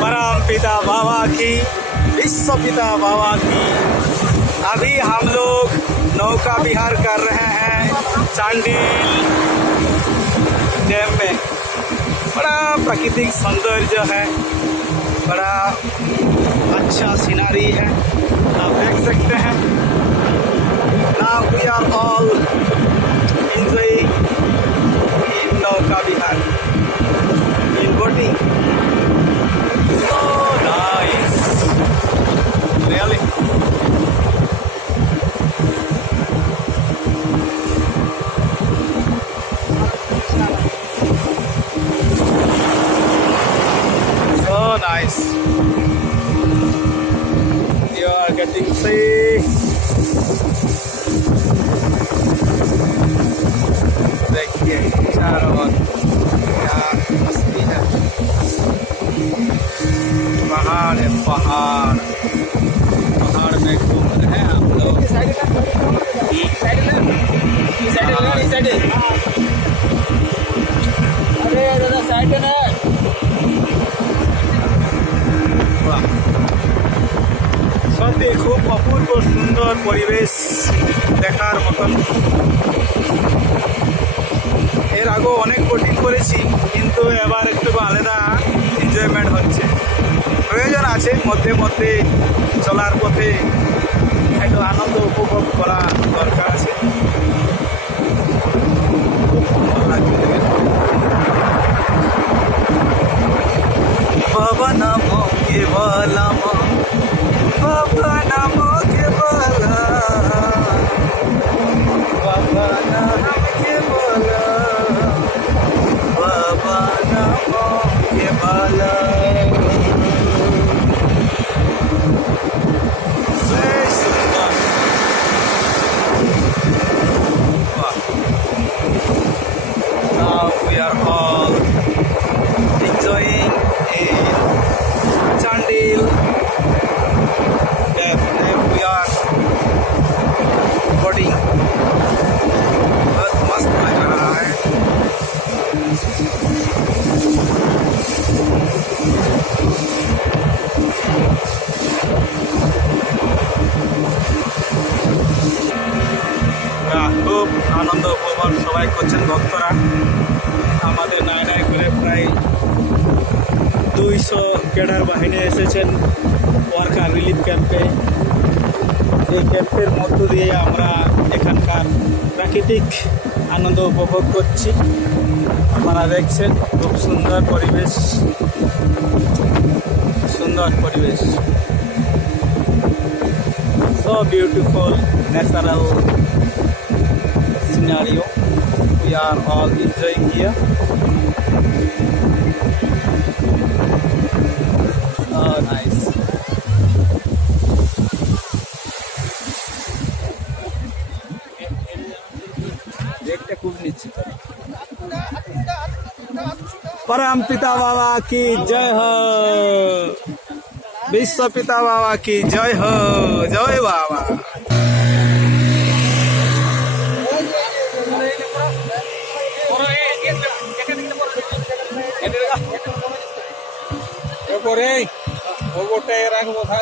परम पिता बाबा की, विश्व पिता बाबा की। अभी हम लोग नौका विहार कर रहे हैं चांडिल डैम में। बड़ा प्राकृतिक सौंदर्य है, बड़ा अच्छा सीनरी है, आप देख सकते हैं। Now we are all enjoying in नौका विहार, in boating. So nice, really. So nice. You are getting free. देखिए चारों ओर क्या मस्ती है, पहाड़ है, पहाड़ पहाड़ में घूम रहे हैं हम लोग। अरे दादा साइड में সত্যি খুব অপূর্ব সুন্দর পরিবেশ দেখার মতন। এর আগেও অনেক বোটিং করেছি, কিন্তু এবার একটু আলাদা এনজয়মেন্ট হচ্ছে। প্রয়োজন আছে মধ্যে মধ্যে চলার পথে একটু আনন্দ উপভোগ করা দরকার আছে। ভালো লাগছে। বাবা নামো কেবলম, বাবা নামো কেবলম, বাবা নাম কেবলম, বাবা নামো কেবলম। সেই সুন্দর। বাহ। Now we are all enjoying in Chandil Dam. We are boating. बहुत मस्त लग रहा है। খুব আনন্দ উপভোগ সবাই করছেন ভক্তরা। আমাদের নাই নাই করে প্রায় 200 ক্যাডার বাহিনী এসেছেন ওয়ার্কার রিলিফ ক্যাম্পে। এই ক্যাম্পের মধ্য দিয়ে আমরা এখানকার প্রাকৃতিক আনন্দ উপভোগ করছি। আপনারা দেখছেন খুব সুন্দর পরিবেশ, সুন্দর পরিবেশ। So beautiful natural scenario. We are all enjoying here. Oh, nice. देखते खूब नीचे। परम पिता बाबा की जय हो, विश्व पिता बाबा की जय हो, जय बाबा। পরে ও গোটায় রাখবো।